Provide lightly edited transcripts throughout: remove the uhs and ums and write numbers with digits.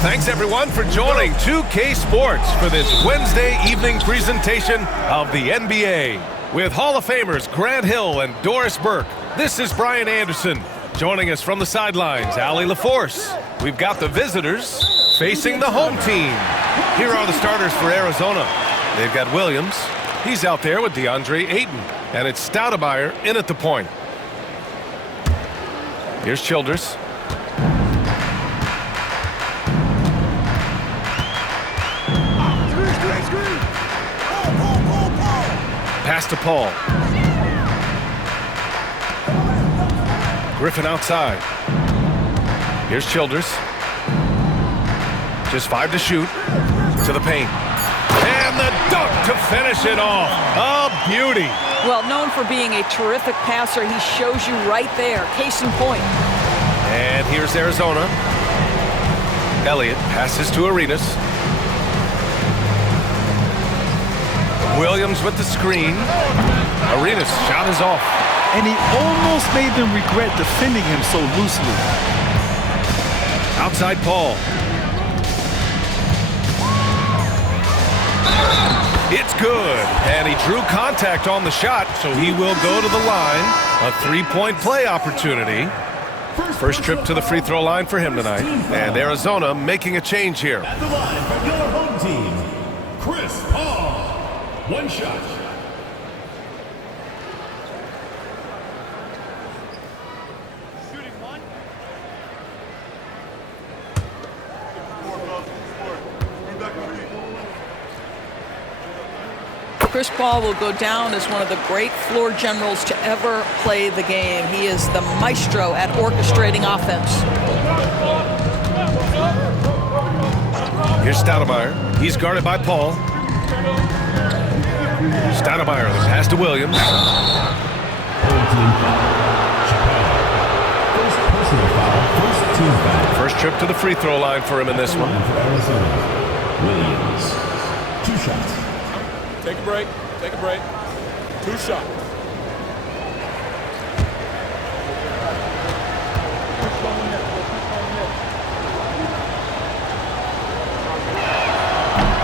Thanks, everyone, for joining 2K Sports for this Wednesday evening presentation of the NBA. With Hall of Famers Grant Hill and Doris Burke, this is Brian Anderson. Joining us from the sidelines, Allie LaForce. We've got the visitors facing the home team. Here are the starters for Arizona. They've got Williams. He's out there with DeAndre Ayton. And it's Stoudemire in at the point. Here's Childers. Pass to Paul. Griffin outside. Here's Childers. Just 5 to shoot. To the paint. And the dunk to finish it off. A beauty. Well, known for being a terrific passer, he shows you right there. Case in point. And here's Arizona. Elliott passes to Arenas. Williams with the screen. Arenas' shot is off. And he almost made them regret defending him so loosely. Outside Paul. It's good. And he drew contact on the shot, so he will go to the line. A three-point play opportunity. First trip to the free throw line for him tonight. And Arizona making a change here. At the line from your home team, Chris Paul. One shot. Shooting one. Chris Paul will go down as one of the great floor generals to ever play the game. He is the maestro at orchestrating offense. Here's Stoudemire. He's guarded by Paul. Stoudemire, the pass to Williams. First trip to the free throw line for him in this one. Williams. 2 shots. Take a break. Take a break. 2 shots.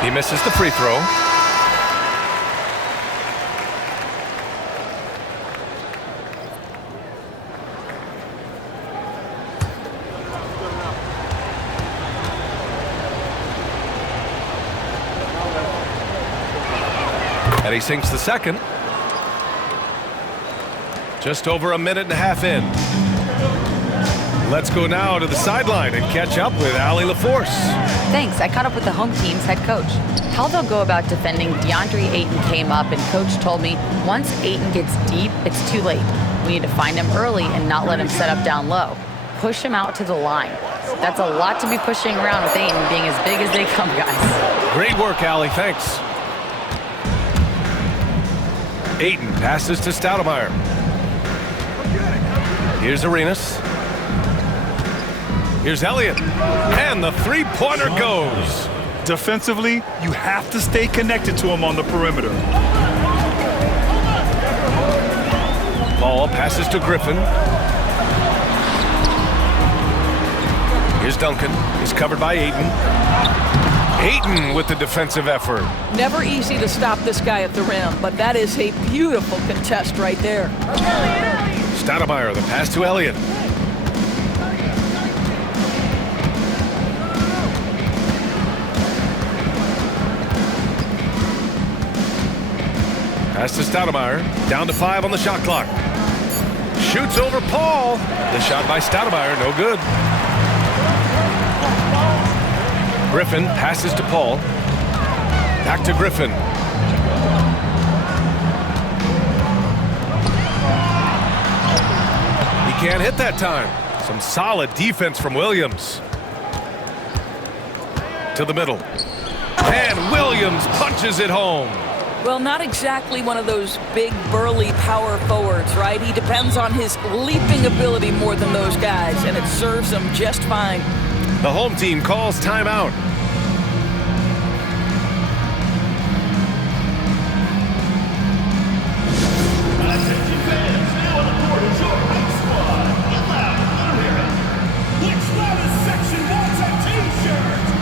He misses the free throw. And he sinks the second. Just over a minute and a half in. Let's go now to the sideline and catch up with Allie LaForce. Thanks. I caught up with the home team's head coach. How they'll go about defending DeAndre Ayton came up, and coach told me once Ayton gets deep, it's too late. We need to find him early and not let him set up down low. Push him out to the line. That's a lot to be pushing around with Ayton being as big as they come, guys. Great work, Allie. Thanks. Ayton passes to Stoudemire. Here's Arenas. Here's Elliott. And the three-pointer goes. Defensively, you have to stay connected to him on the perimeter. Paul passes to Griffin. Here's Duncan. He's covered by Ayton. Ayton with the defensive effort. Never easy to stop this guy at the rim, but that is a beautiful contest right there. Stoudemire, the pass to Elliott. Pass to Stoudemire. Down to 5 on the shot clock. Shoots over Paul. The shot by Stoudemire, no good. Griffin passes to Paul. Back to Griffin. He can't hit that time. Some solid defense from Williams. To the middle. And Williams punches it home. Well, not exactly one of those big, burly power forwards, right? He depends on his leaping ability more than those guys, and it serves him just fine. The home team calls timeout. Attention fans, now on the court is your home squad. Get loud, let 'em hear it. Which loudest section wants a t-shirt?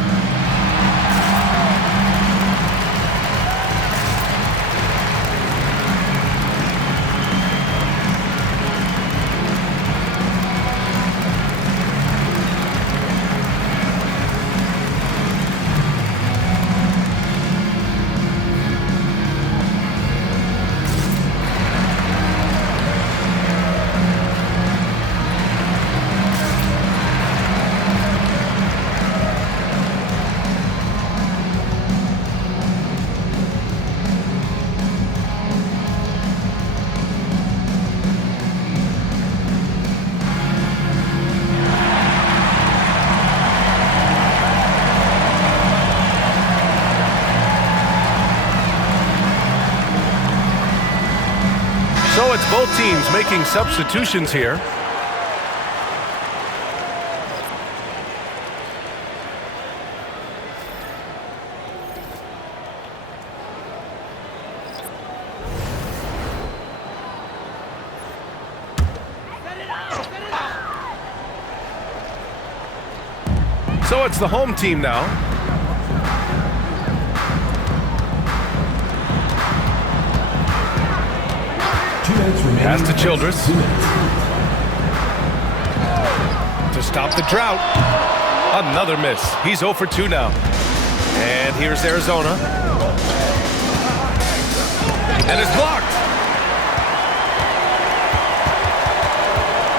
So it's both teams making substitutions here. So it's the home team now. Pass to Childress. To stop the drought. Another miss. He's 0 for 2 now. And here's Arizona. And it's blocked.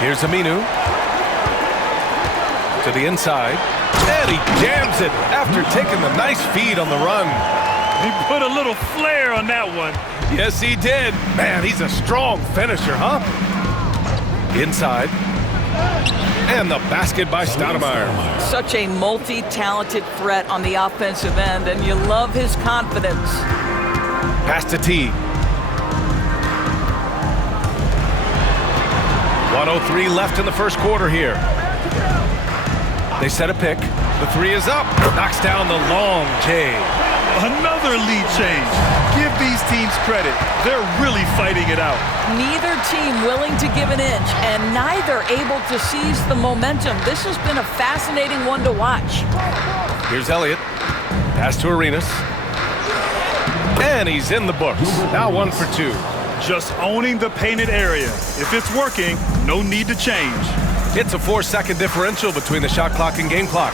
Here's Aminu. To the inside. And he jams it after taking the nice feed on the run. He put a little flair on that one. Yes, he did. Man, he's a strong finisher, huh? Inside. And the basket by Stoudemire. Such a multi-talented threat on the offensive end, and you love his confidence. Pass to T. 1:03 left in the first quarter here. They set a pick. The three is up. Knocks down the long J. Another lead change. Give these teams credit. They're really fighting it out. Neither team willing to give an inch, and neither able to seize the momentum. This has been a fascinating one to watch. Here's Elliott. Pass to Arenas. And he's in the books. Now 1 for 2. Just owning the painted area. If it's working, no need to change. It's a 4-second differential between the shot clock and game clock.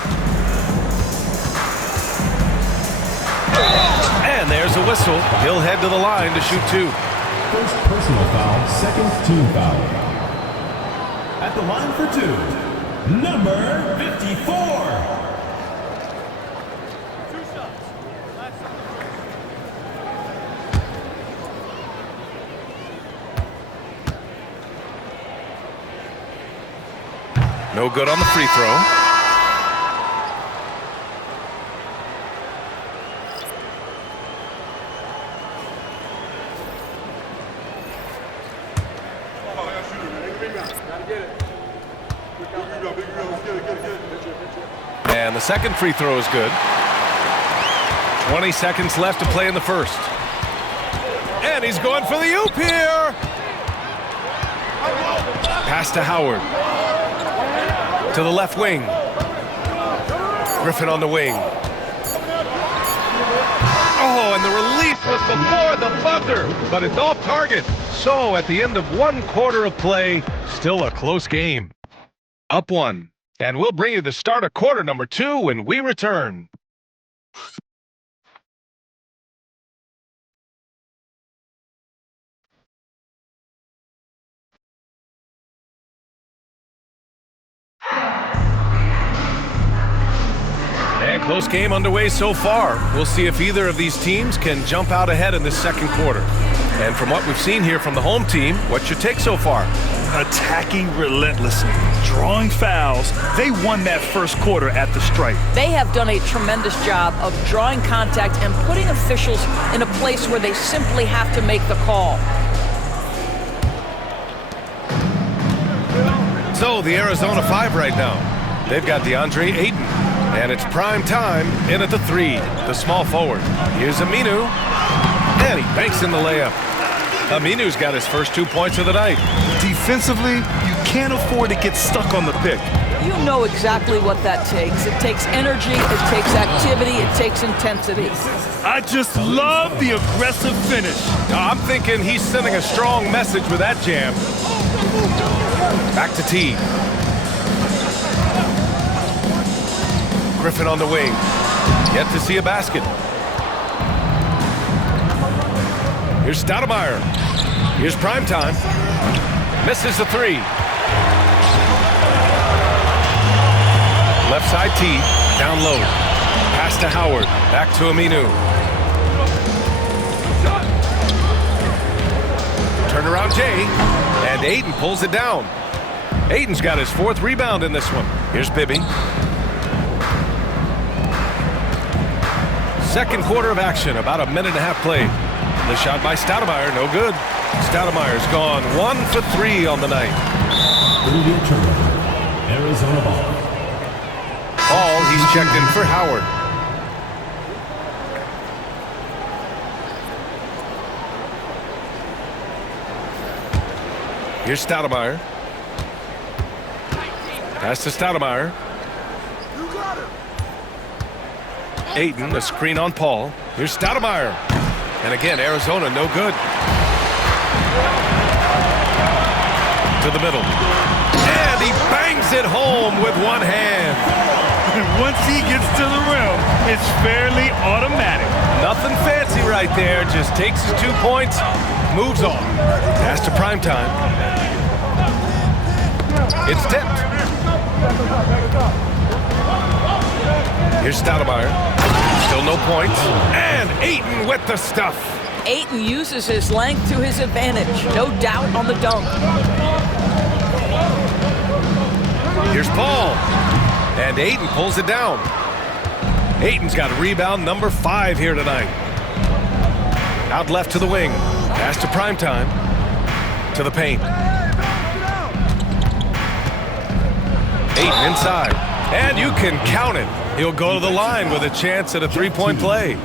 And there's a whistle. He'll head to the line to shoot 2. First personal foul, second team foul. At the line for 2, number 54. No good on the free throw. And the second free throw is good. 20 seconds left to play in the first. And he's going for the oop here. Pass to Howard. To the left wing. Griffin on the wing. Oh, and the relief was before the buzzer, but it's off target. So at the end of 1 quarter of play, still a close game. Up 1. And we'll bring you the start of quarter number 2 when we return. And close game underway so far. We'll see if either of these teams can jump out ahead in this second quarter. And from what we've seen here from the home team, what's your take so far? Attacking relentlessly, drawing fouls. They won that first quarter at the stripe. They have done a tremendous job of drawing contact and putting officials in a place where they simply have to make the call. So the Arizona 5 right now. They've got DeAndre Ayton. And it's prime time in at the 3, the small forward. Here's Aminu. And he banks in the layup. Aminu's got his first 2 points of the night. Defensively, you can't afford to get stuck on the pick. You know exactly what that takes. It takes energy, it takes activity, it takes intensity. I just love the aggressive finish. I'm thinking he's sending a strong message with that jam. Back to T. Griffin on the wing. Yet to see a basket. Here's Stoudemire. Here's primetime. Misses the 3. Left side T. Down low. Pass to Howard. Back to Aminu. Turnaround J. And Ayton pulls it down. Ayton's got his 4th rebound in this one. Here's Bibby. Second quarter of action, about a minute and a half played. The shot by Stoudemire, no good. Stoudemire's gone 1 for 3 on the night. It'll be a turnover. Arizona ball. Ball, he's checked in for Howard. Here's Stoudemire. Pass to Stoudemire. Ayton, a screen on Paul. Here's Stoudemire. And again, Arizona, no good. To the middle. And he bangs it home with one hand. Once he gets to the rim, it's fairly automatic. Nothing fancy right there. Just takes his 2 points, moves on. Pass to Primetime. It's tipped. Here's Stoudemire. Still no points. And Ayton with the stuff. Ayton uses his length to his advantage. No doubt on the dunk. Here's Paul. And Ayton pulls it down. Ayton's got rebound number 5 here tonight. Out left to the wing. Pass to Primetime. To the paint. Ayton inside. And you can count it. He'll go to the line with a chance at a 3-point play.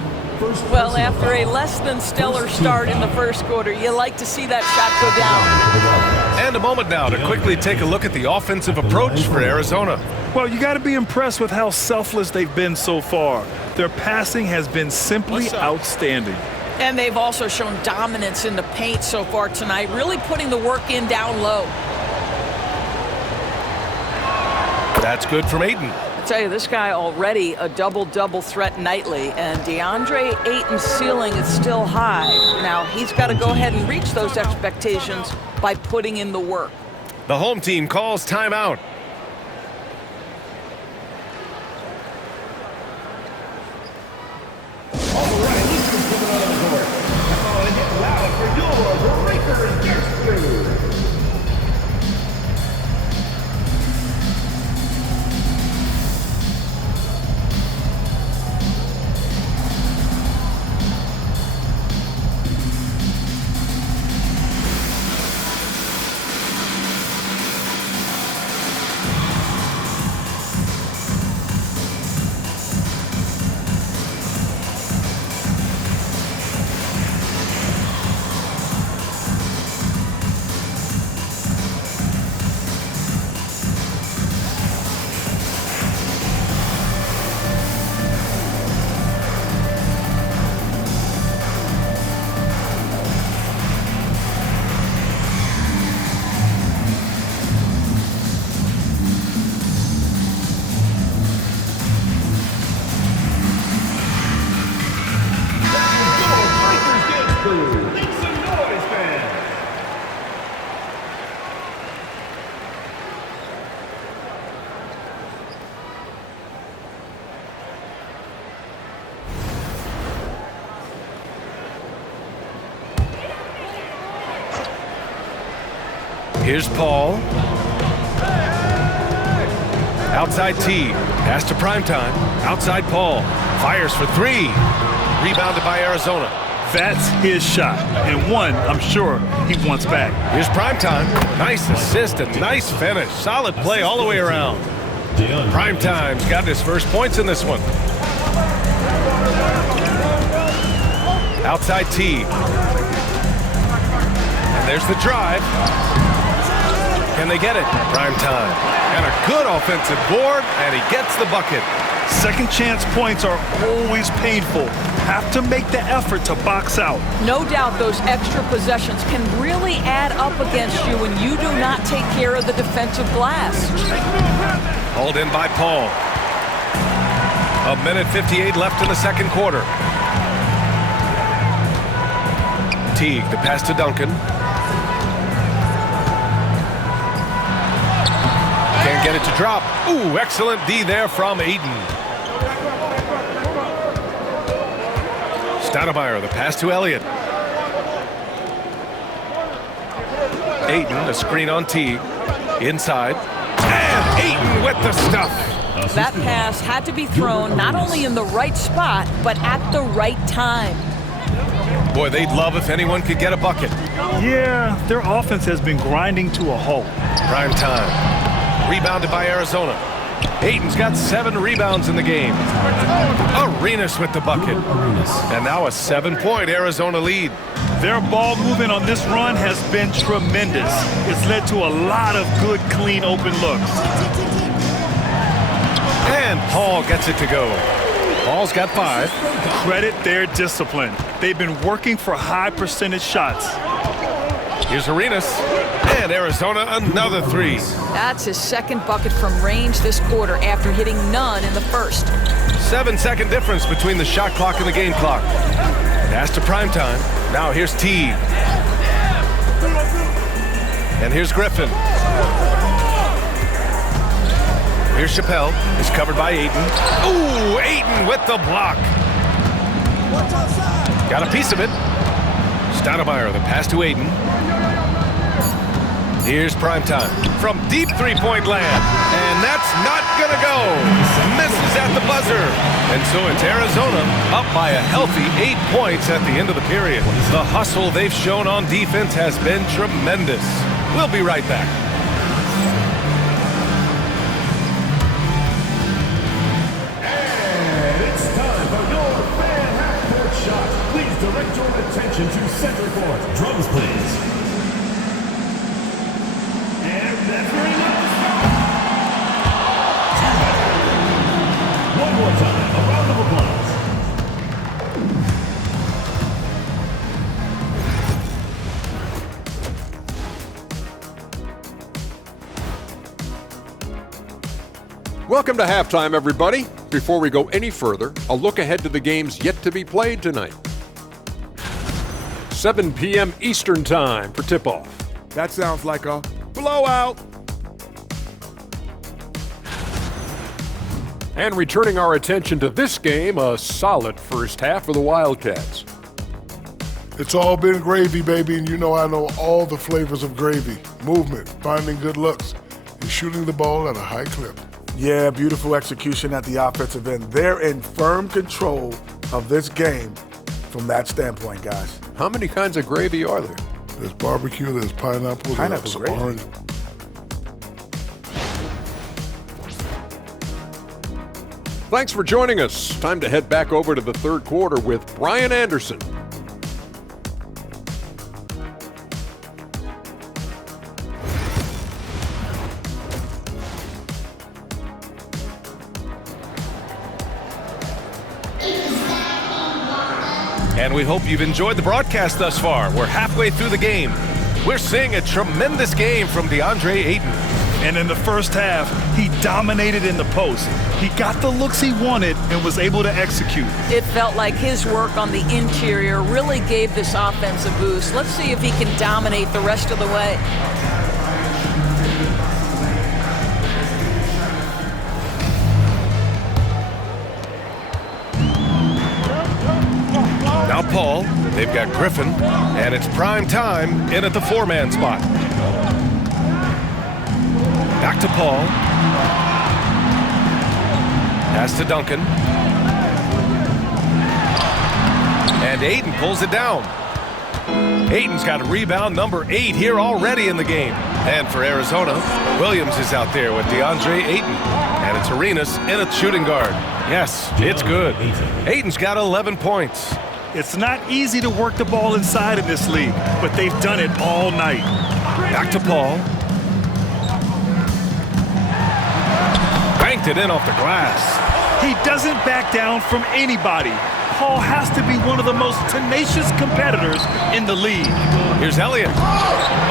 Well, after a less than stellar start in the first quarter, you like to see that shot go down. And a moment now to quickly take a look at the offensive approach for Arizona. Well, you got to be impressed with how selfless they've been so far. Their passing has been simply outstanding. And they've also shown dominance in the paint so far tonight, really putting the work in down low. That's good from Ayton. I tell you, this guy already a double-double threat nightly, and DeAndre Ayton's ceiling is still high. Now, he's got to go ahead and reach those expectations by putting in the work. The home team calls timeout. All right, Easton's coming out of the court. Come on and get loud for your breaker and burst through. Here's Paul. Outside T. Pass to Primetime. Outside Paul. Fires for 3. Rebounded by Arizona. That's his shot, and one I'm sure he wants back. Here's Primetime. Nice assist and nice finish. Solid play all the way around. Primetime's got his first points in this one. Outside T. And there's the drive. Can they get it? Primetime. And a good offensive board, and he gets the bucket. Second chance points are always painful. Have to make the effort to box out. No doubt those extra possessions can really add up against you when you do not take care of the defensive glass. Hauled in by Paul. 1:58 left in the second quarter. Teague, the pass to Duncan. Can't get it to drop. Ooh, excellent D there from Ayton. Stoudemire, the pass to Elliott. Ayton, a screen on Teague. Inside. And Ayton with the stuff. That pass had to be thrown not only in the right spot, but at the right time. Boy, they'd love if anyone could get a bucket. Yeah, their offense has been grinding to a halt. Prime time. Rebounded by Arizona. Ayton's got 7 rebounds in the game. Arenas with the bucket. And now a 7-point Arizona lead. Their ball movement on this run has been tremendous. It's led to a lot of good, clean, open looks. And Paul gets it to go. Paul's got 5. Credit their discipline. They've been working for high percentage shots. Here's Arenas. And Arizona another 3. That's his second bucket from range this quarter after hitting none in the first. 7-second difference between the shot clock and the game clock. Pass to primetime. Now here's Teague. And here's Griffin. Here's Chappelle. He's covered by Ayton. Ooh, Ayton with the block. Got a piece of it. Stoudemire, the pass to Ayton. Here's primetime from deep three-point land. And that's not going to go. Misses at the buzzer. And so it's Arizona up by a healthy 8 points at the end of the period. The hustle they've shown on defense has been tremendous. We'll be right back. And it's time for your fan half-court shot. Please direct your attention to center court. Drums, please. And that's very much. One more time, a round of applause. Welcome to halftime, everybody. Before we go any further, a look ahead to the games yet to be played tonight. 7 p.m. Eastern Time for tip-off. That sounds like a blowout. And returning our attention to this game, a solid first half for the Wildcats. It's all been gravy, baby, and you know I know all the flavors of gravy. Movement, finding good looks, and shooting the ball at a high clip. Yeah, beautiful execution at the offensive end. They're in firm control of this game from that standpoint, guys. How many kinds of gravy are there? There's barbecue, there's pineapple, there's gravy. orange. Thanks for joining us. Time to head back over to the third quarter with Brian Anderson. And we hope you've enjoyed the broadcast thus far. We're halfway through the game. We're seeing a tremendous game from DeAndre Ayton. And in the first half, he dominated in the post. He got the looks he wanted and was able to execute. It felt like his work on the interior really gave this offense a boost. Let's see if he can dominate the rest of the way. Now Paul, they've got Griffin, and it's prime time in at the 4-man spot. Back to Paul. Pass to Duncan. And Ayton pulls it down. Ayton's got rebound number 8 here already in the game. And for Arizona, Williams is out there with DeAndre Ayton. And it's Arenas in a shooting guard. Yes, it's good. Ayton's got 11 points. It's not easy to work the ball inside in this league, but they've done it all night. Back to Paul. Banked it in off the glass. He doesn't back down from anybody. Paul has to be one of the most tenacious competitors in the league. Here's Elliott.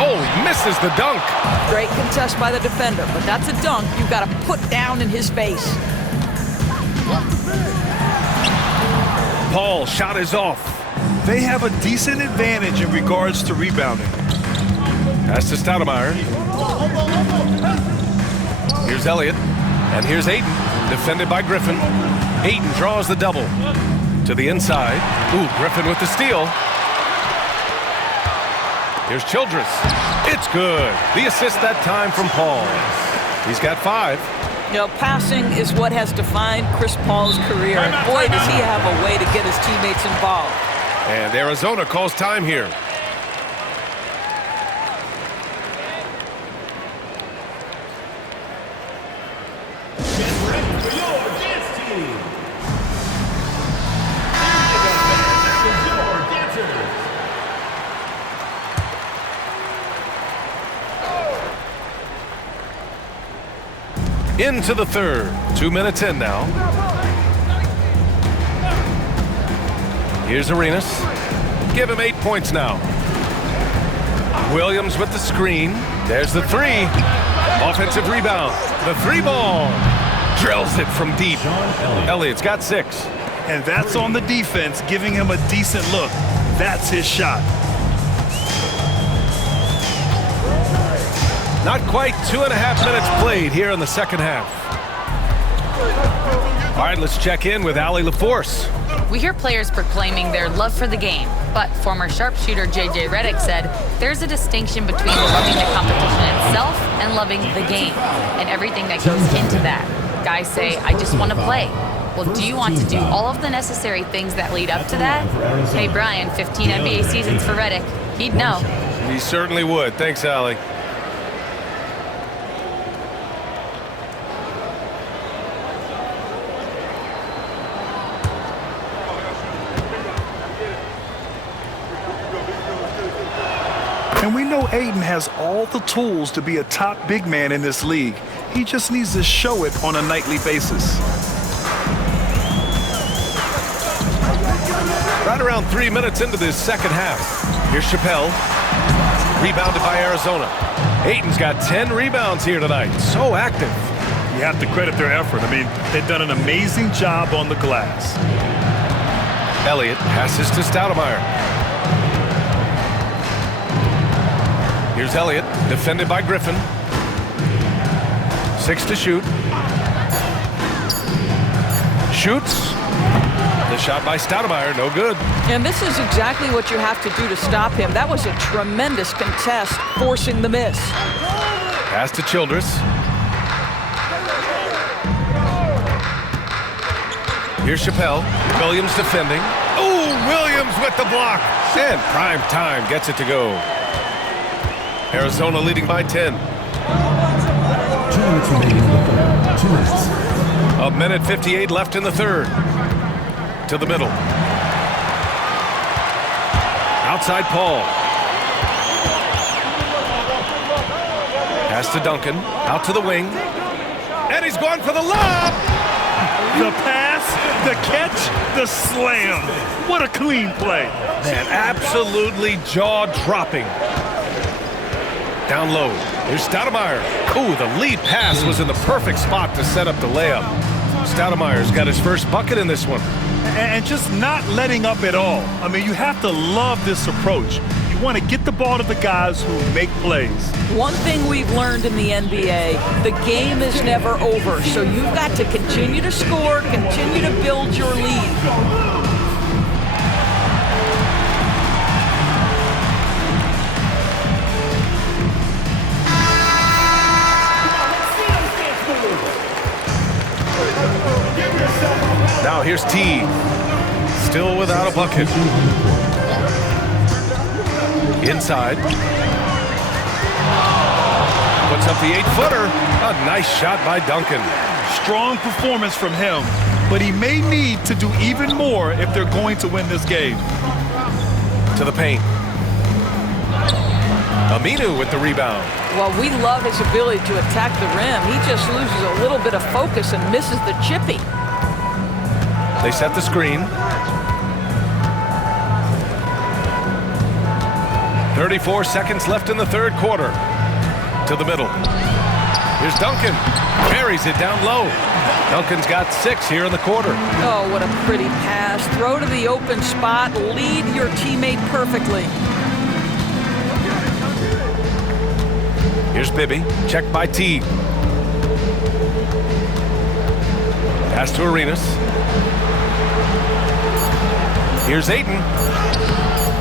Oh, misses the dunk. Great contest by the defender, but that's a dunk you've got to put down in his face. Paul shot is off. They have a decent advantage in regards to rebounding. Pass to Stoudemire. Here's Elliott. And here's Ayton, defended by Griffin. Ayton draws the double. To the inside. Ooh, Griffin with the steal. Here's Childress. It's good. The assist that time from Paul. He's got 5. You know, passing is what has defined Chris Paul's career. And boy, does he have a way to get his teammates involved. And Arizona calls time here. Into the third. 2 minutes in now. Here's Arenas. Give him 8 points now. Williams with the screen. There's the three. Offensive rebound. The three ball. Drills it from deep. Elliott's got 6. And that's on the defense, giving him a decent look. That's his shot. Not quite 2.5 minutes played here in the second half. All right, let's check in with Allie LaForce. We hear players proclaiming their love for the game, but former sharpshooter J.J. Redick said there's a distinction between loving the competition itself and loving the game and everything that goes into that. Guys say, I just want to play. Well, do you want to do all of the necessary things that lead up to that? Hey, Brian, 15 NBA seasons for Redick. He'd know. He certainly would. Thanks, Allie. And we know Ayton has all the tools to be a top big man in this league. He just needs to show it on a nightly basis. Right around 3 minutes into this second half. Here's Chappelle. Rebounded by Arizona. Ayton's got 10 rebounds here tonight. So active. You have to credit their effort. I mean, they've done an amazing job on the glass. Elliott passes to Stoudemire. Here's Elliott, defended by Griffin. 6 to shoot. Shoots. The shot by Stoudemire, no good. And this is exactly what you have to do to stop him. That was a tremendous contest, forcing the miss. Pass to Childress. Here's Chappelle. Williams defending. Oh, Williams with the block. And prime time gets it to go. Arizona leading by 10. 2 minutes remaining in the third. 2 minutes. 1:58 left in the third. To the middle. Outside Paul. Pass to Duncan. Out to the wing. And he's going for the lob. The pass, the catch, the slam. What a clean play. Man, absolutely jaw-dropping. Down low. Here's Stoudemire. Ooh, the lead pass was in the perfect spot to set up the layup. Stoudemire's got his first bucket in this one. And just not letting up at all. I mean, you have to love this approach. You want to get the ball to the guys who make plays. One thing we've learned in the NBA, the game is never over. So you've got to continue to score, continue to build your lead. Now here's T. Still without a bucket. Inside. Puts up the 8-footer. A nice shot by Duncan. Strong performance from him, but he may need to do even more if they're going to win this game. To the paint. Aminu with the rebound. Well, we love his ability to attack the rim. He just loses a little bit of focus and misses the chippy. They set the screen. 34 seconds left in the third quarter. To the middle. Here's Duncan. Carries it down low. Duncan's got 6 here in the quarter. Oh, what a pretty pass. Throw to the open spot. Lead your teammate perfectly. Here's Bibby. Checked by T. Pass to Arenas. Here's Ayton.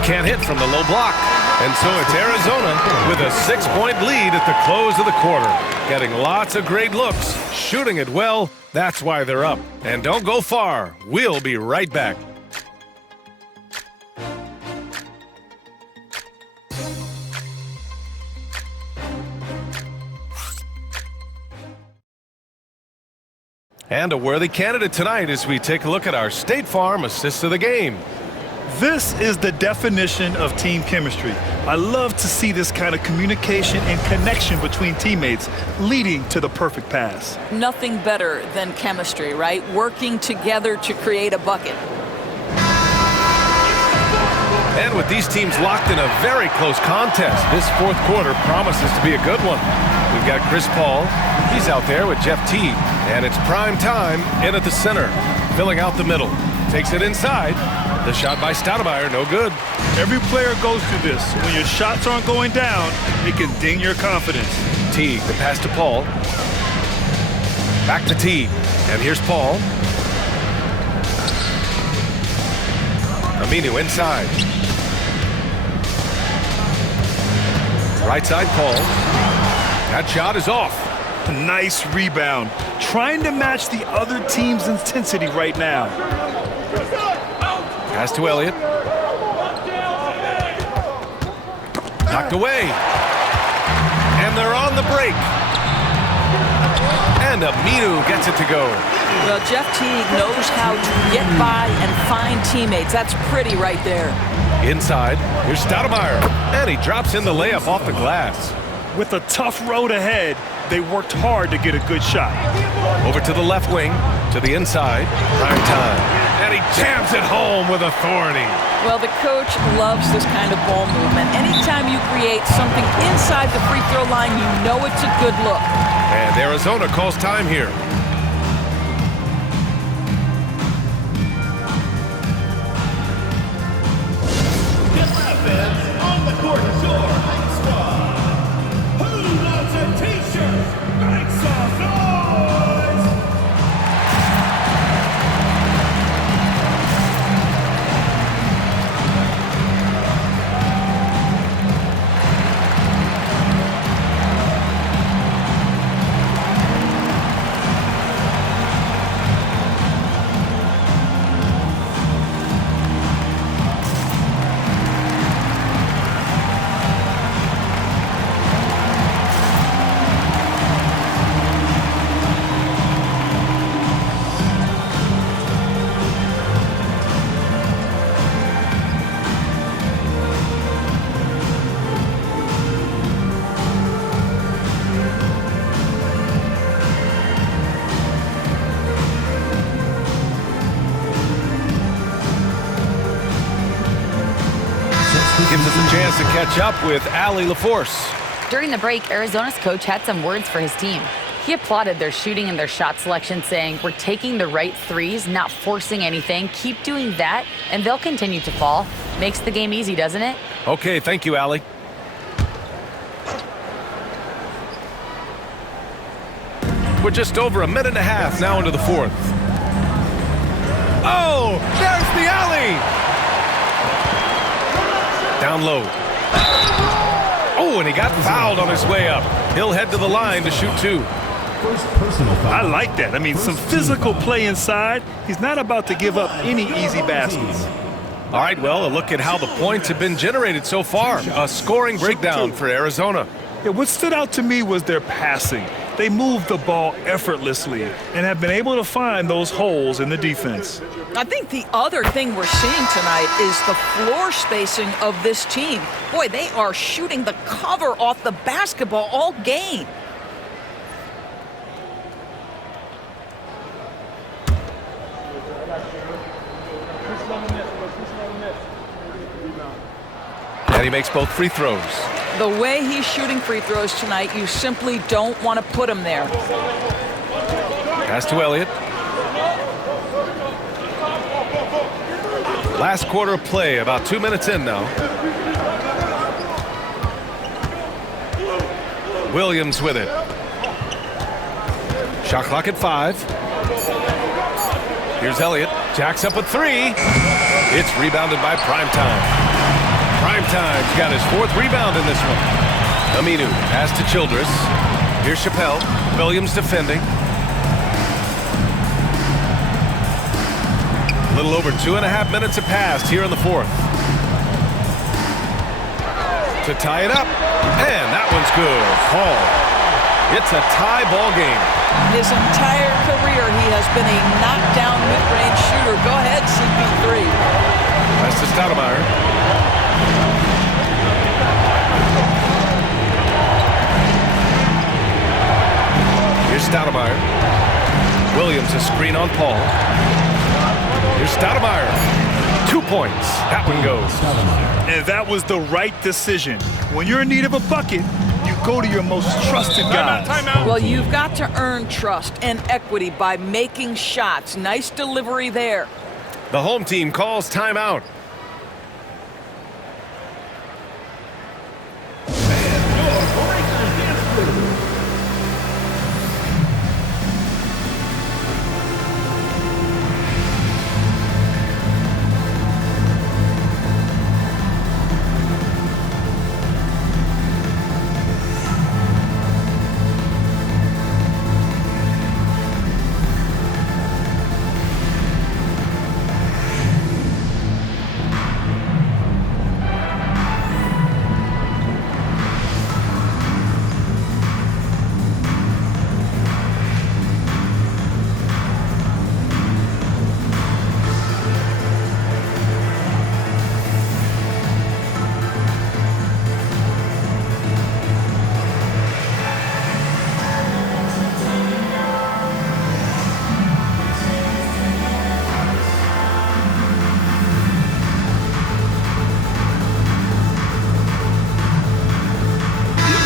Can't hit from the low block. And so it's Arizona with a 6-point lead at the close of the quarter. Getting lots of great looks, shooting it well. That's why they're up. And don't go far. We'll be right back. And a worthy candidate tonight as we take a look at our State Farm Assist of the Game. This is the definition of team chemistry. I love to see this kind of communication and connection between teammates leading to the perfect pass. Nothing better than chemistry, right? Working together to create a bucket. And with these teams locked in a very close contest, this fourth quarter promises to be a good one. We've got Chris Paul. He's out there with Jeff Teague. And it's prime time in at the center. Filling out the middle. Takes it inside. The shot by Stoudemire, no good. Every player goes through this. When your shots aren't going down, it can ding your confidence. Teague, the pass to Paul. Back to Teague. And here's Paul. Aminu inside. Right side, Paul. That shot is off. Nice rebound. Trying to match the other team's intensity right now. Pass to Elliott. Knocked away. And they're on the break. And Aminu gets it to go. Well, Jeff Teague knows how to get by and find teammates. That's pretty right there. Inside, here's Stoudemire. And he drops in the layup off the glass. With a tough road ahead, they worked hard to get a good shot. Over to the left wing, to the inside, prime time. And he jams it home with authority. Well, the coach loves this kind of ball movement. Anytime you create something inside the free throw line, you know it's a good look. And Arizona calls time here. On the court, your Hike Squad. Who wants a t-shirt? Make some noise! Gives us a chance to catch up with Allie LaForce. During the break, Arizona's coach had some words for his team. He applauded their shooting and their shot selection, saying, "We're taking the right threes, not forcing anything. Keep doing that, and they'll continue to fall." Makes the game easy, doesn't it? Okay, thank you, Allie. We're just over a minute and a half now into the fourth. Oh, there's the alley! Down low. Oh, and he got fouled on his way up. He'll head to the line to shoot two. First personal foul. I like that. I mean, some physical play inside. He's not about to give up any easy baskets. All right, well, a look at how the points have been generated so far. A scoring breakdown for Arizona. Yeah, what stood out to me was their passing. They moved the ball effortlessly and have been able to find those holes in the defense. I think the other thing we're seeing tonight is the floor spacing of this team. Boy, they are shooting the cover off the basketball all game. And he makes both free throws. The way he's shooting free throws tonight, you simply don't want to put him there. Pass to Elliott. Last quarter of play, about 2 minutes in now. Williams with it. Shot clock at 5. Here's Elliott. Jacks up a 3. It's rebounded by Primetime. Primetime's got his 4th rebound in this one. Aminu, pass to Childress. Here's Chappelle. Williams defending. A little over 2.5 minutes have passed here in the fourth. To tie it up. And that one's good. Paul. It's a tie ball game. His entire career, he has been a knockdown mid-range shooter. Go ahead, CP3. Pass to Stoudemire. Here's Stoudemire. Williams a screen on Paul. Here's Stoudemire. 2 points. That one goes. And that was the right decision. When you're in need of a bucket, you go to your most trusted guy. Well, you've got to earn trust and equity by making shots. Nice delivery there. The home team calls timeout.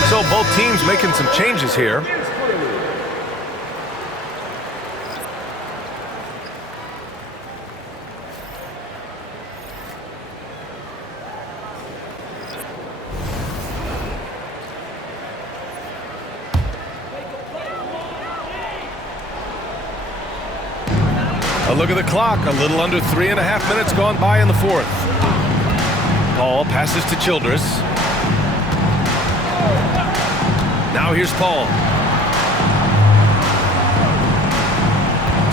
So both teams making some changes here. A look at the clock. A little under 3.5 minutes gone by in the fourth. Paul passes to Childress. Now here's Paul.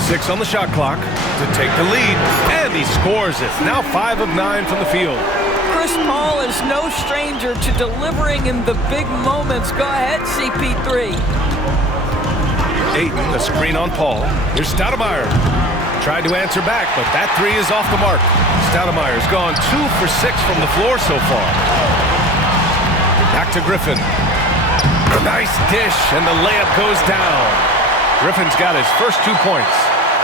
6 on the shot clock to take the lead, and he scores it. Now 5 of 9 from the field. Chris Paul is no stranger to delivering in the big moments. Go ahead, CP3. Ayton, a screen on Paul. Here's Stoudemire. Tried to answer back, but that three is off the mark. Stoudemire's gone 2 for 6 from the floor so far. Back to Griffin. A nice dish, and the layup goes down. Griffin's got his first 2 points.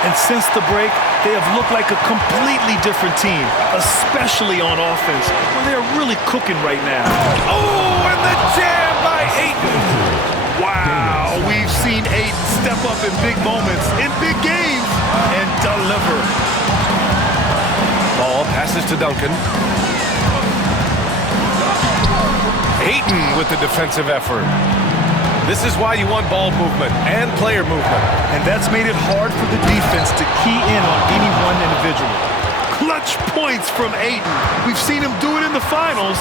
And since the break, they have looked like a completely different team, especially on offense, where they're really cooking right now. Oh, and the jam by Ayton. Wow, we've seen Ayton step up in big moments, in big games, and deliver. Ball passes to Duncan. Ayton with the defensive effort. This is why you want ball movement and player movement. And that's made it hard for the defense to key in on any one individual. Clutch points from Ayton. We've seen him do it in the finals.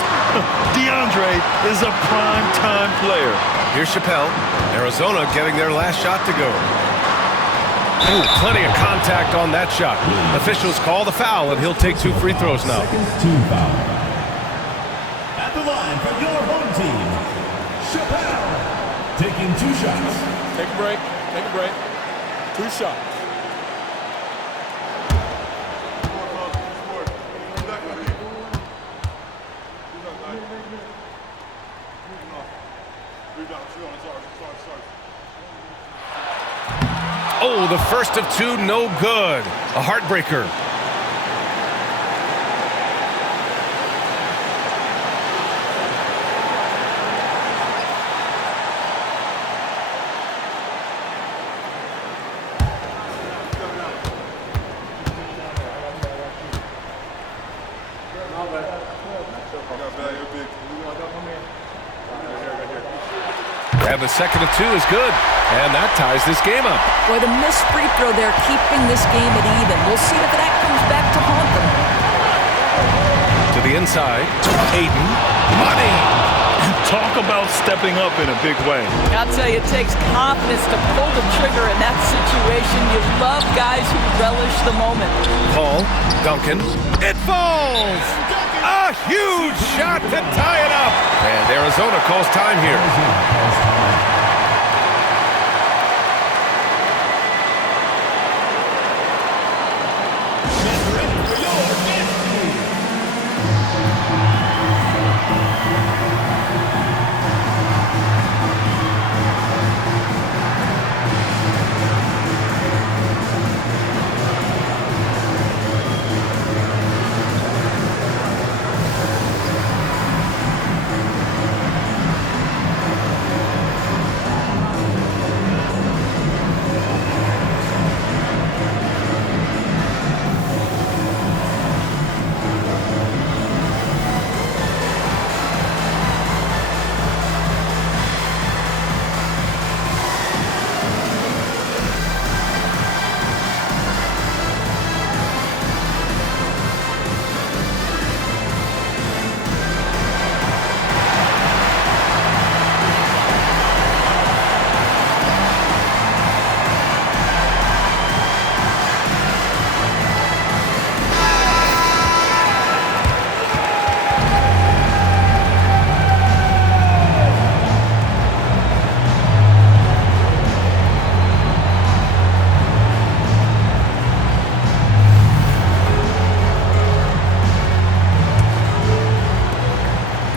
DeAndre is a prime-time player. Here's Chappelle. Arizona getting their last shot to go. Ooh, plenty of contact on that shot. Officials call the foul, and he'll take 2 free throws now. Second team foul. At the line for your home team, Chappelle. Taking 2 shots. Take a break. Take a break. 2 shots. Oh, the first of 2, no good. A heartbreaker. And the second of 2 is good. And that ties this game up. Boy, the missed free throw there, keeping this game at even. We'll see if that comes back to haunt them. To the inside. Ayton. Money. Talk about stepping up in a big way. I'll tell you, it takes confidence to pull the trigger in that situation. You love guys who relish the moment. Paul. Duncan. It falls. A huge shot to tie it up. And Arizona calls time here.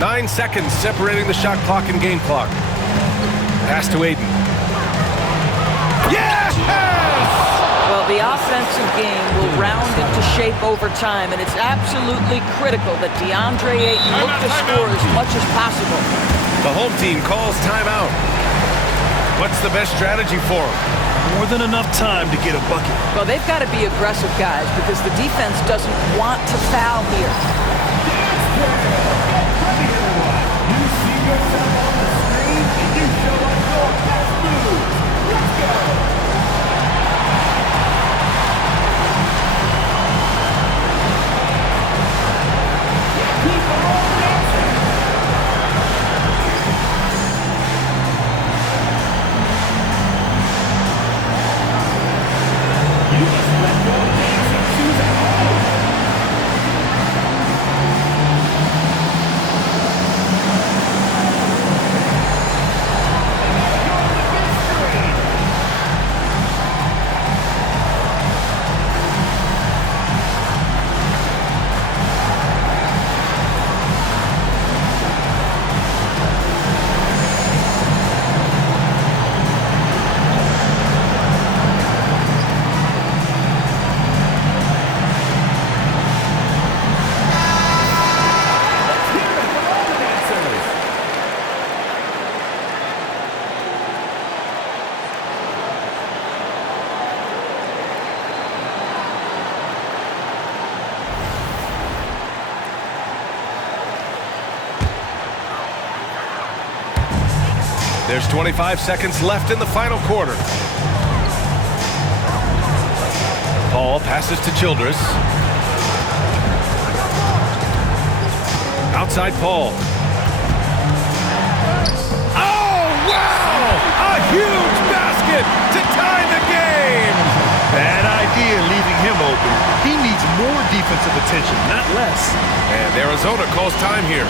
9 seconds separating the shot clock and game clock. Pass to Ayton. Yes! Well, the offensive game will round into shape over time, and it's absolutely critical that DeAndre Ayton look to score as much as possible. The home team calls timeout. What's the best strategy for them? More than enough time to get a bucket. Well, they've got to be aggressive, guys, because the defense doesn't want to foul here. You see yourself on the screen and you show us your best moves. Let's go! Keep on dancing! You must let your dancing shoes at home! There's 25 seconds left in the final quarter. Paul passes to Childress. Outside Paul. Oh, wow! A huge basket to tie the game! Bad idea leaving him open. He needs more defensive attention, not less. And Arizona calls time here.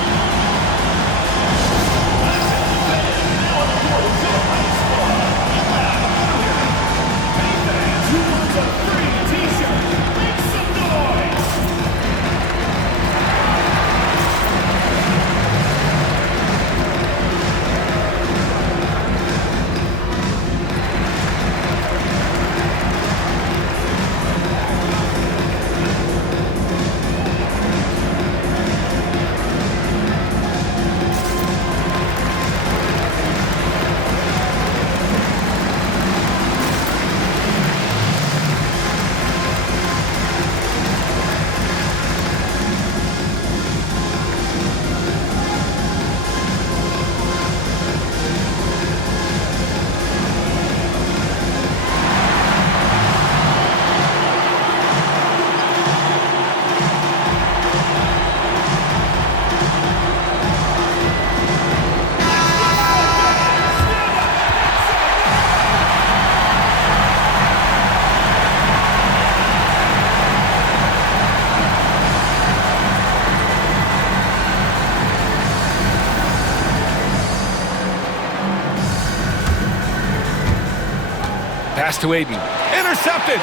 Pass to Ayton. Intercepted.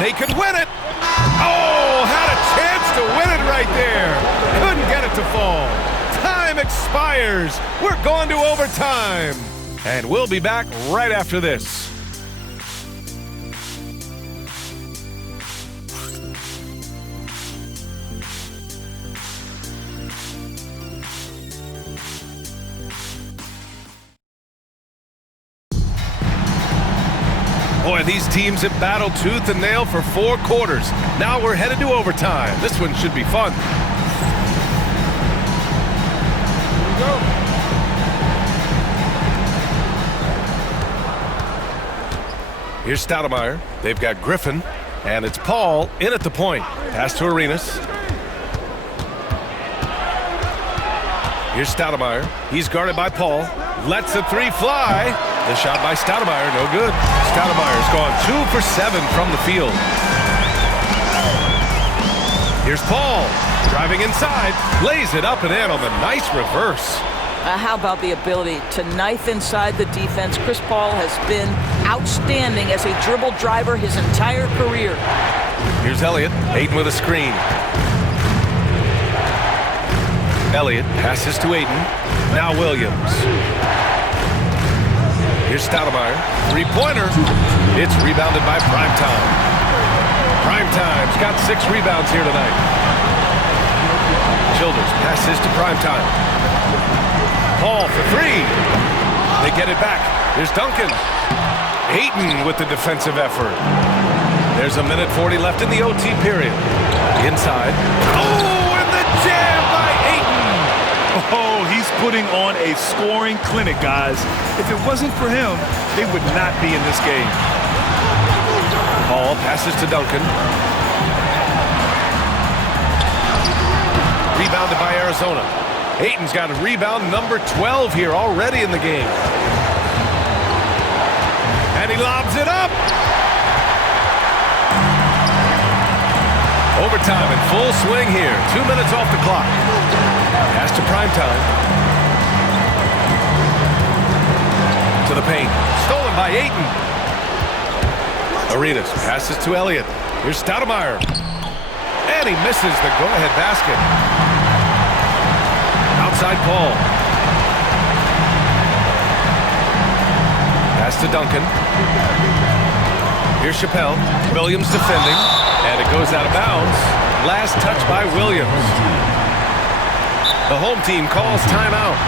They could win it. Oh, had a chance to win it right there. Couldn't get it to fall. Time expires. We're going to overtime. And we'll be back right after this. Boy, these teams have battled tooth and nail for 4 quarters. Now we're headed to overtime. This one should be fun. Here we go. Here's Stoudemire. They've got Griffin, and it's Paul in at the point. Pass to Arenas. Here's Stoudemire. He's guarded by Paul. Lets the 3 fly. The shot by Stoudemire, no good. Stoudemire's gone 2 for 7 from the field. Here's Paul, driving inside, lays it up and in on the nice reverse. How about the ability to knife inside the defense? Chris Paul has been outstanding as a dribble driver his entire career. Here's Elliott, Ayton with a screen. Elliott passes to Ayton. Now Williams. Here's Stoudemire, 3-pointer. It's rebounded by Primetime. Primetime's got 6 rebounds here tonight. Childers passes to Primetime. Paul for 3. They get it back. Here's Duncan. Ayton with the defensive effort. There's 1:40 left in the OT period. Inside. Oh, and the jam by Ayton. Oh, he's putting on a scoring clinic, guys. If it wasn't for him, they would not be in this game. Paul passes to Duncan. Rebounded by Arizona. Ayton's got a rebound number 12 here already in the game. And he lobs it up. Overtime in full swing here. 2 minutes off the clock. Pass to Primetime. To the paint. Stolen by Ayton. Arenas passes to Elliott. Here's Stoudemire. And he misses the go-ahead basket. Outside Paul. Pass to Duncan. Here's Chappelle. Williams defending. And it goes out of bounds. Last touch by Williams. The home team calls timeout.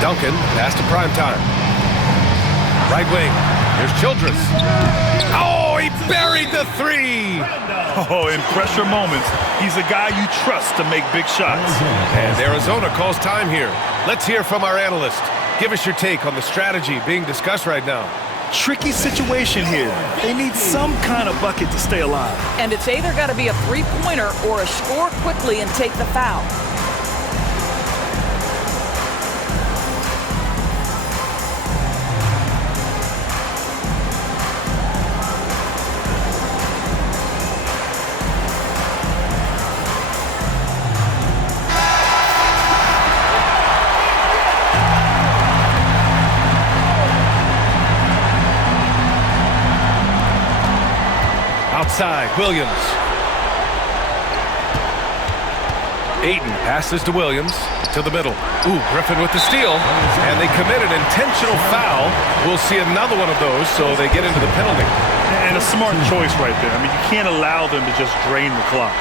Duncan, pass to Primetime. Right wing, here's Childress. Oh, he buried the 3! Oh, in pressure moments, he's a guy you trust to make big shots. And Arizona calls time here. Let's hear from our analyst. Give us your take on the strategy being discussed right now. Tricky situation here. They need some kind of bucket to stay alive. And it's either got to be a 3-pointer or a score quickly and take the foul. side, Williams. Ayton passes to Williams, to the middle. Ooh, Griffin with the steal, and they commit an intentional foul. We'll see another one of those, so they get into the penalty. And a smart choice right there. I mean, you can't allow them to just drain the clock.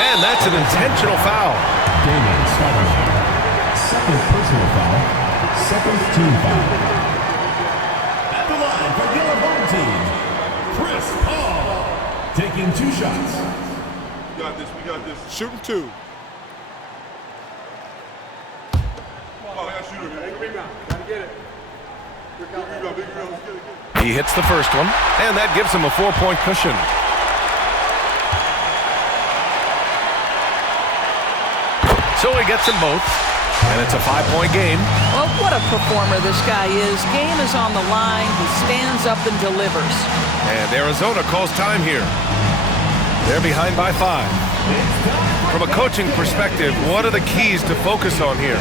And that's an intentional foul. Damian Stoudemire. Second personal foul. Second team foul. At the line for your home team, Chris Paul. Taking 2 shots. We got this. We got this. Shooting 2. He hits the first one, and that gives him a 4-point cushion. So he gets them both, and it's a 5-point game. Well, what a performer this guy is. Game is on the line. He stands up and delivers. And Arizona calls time here. They're behind by 5. From a coaching perspective, what are the keys to focus on here?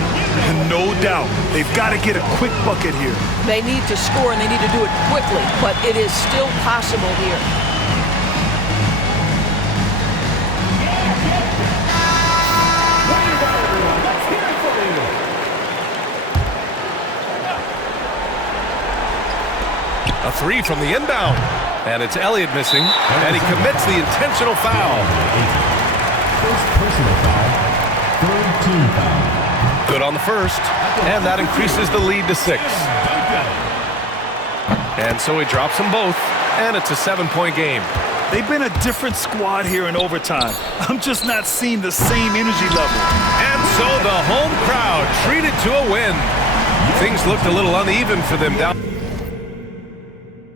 No doubt. They've got to get a quick bucket here. They need to score, and they need to do it quickly, but it is still possible here. A 3 from the inbound. And it's Elliott missing, and he commits the intentional foul. First personal foul. Third team foul. Good on the first, and that increases the lead to 6. And so he drops them both, and it's a 7-point game. They've been a different squad here in overtime. I'm just not seeing the same energy level. And so the home crowd treated to a win. Things looked a little uneven for them down.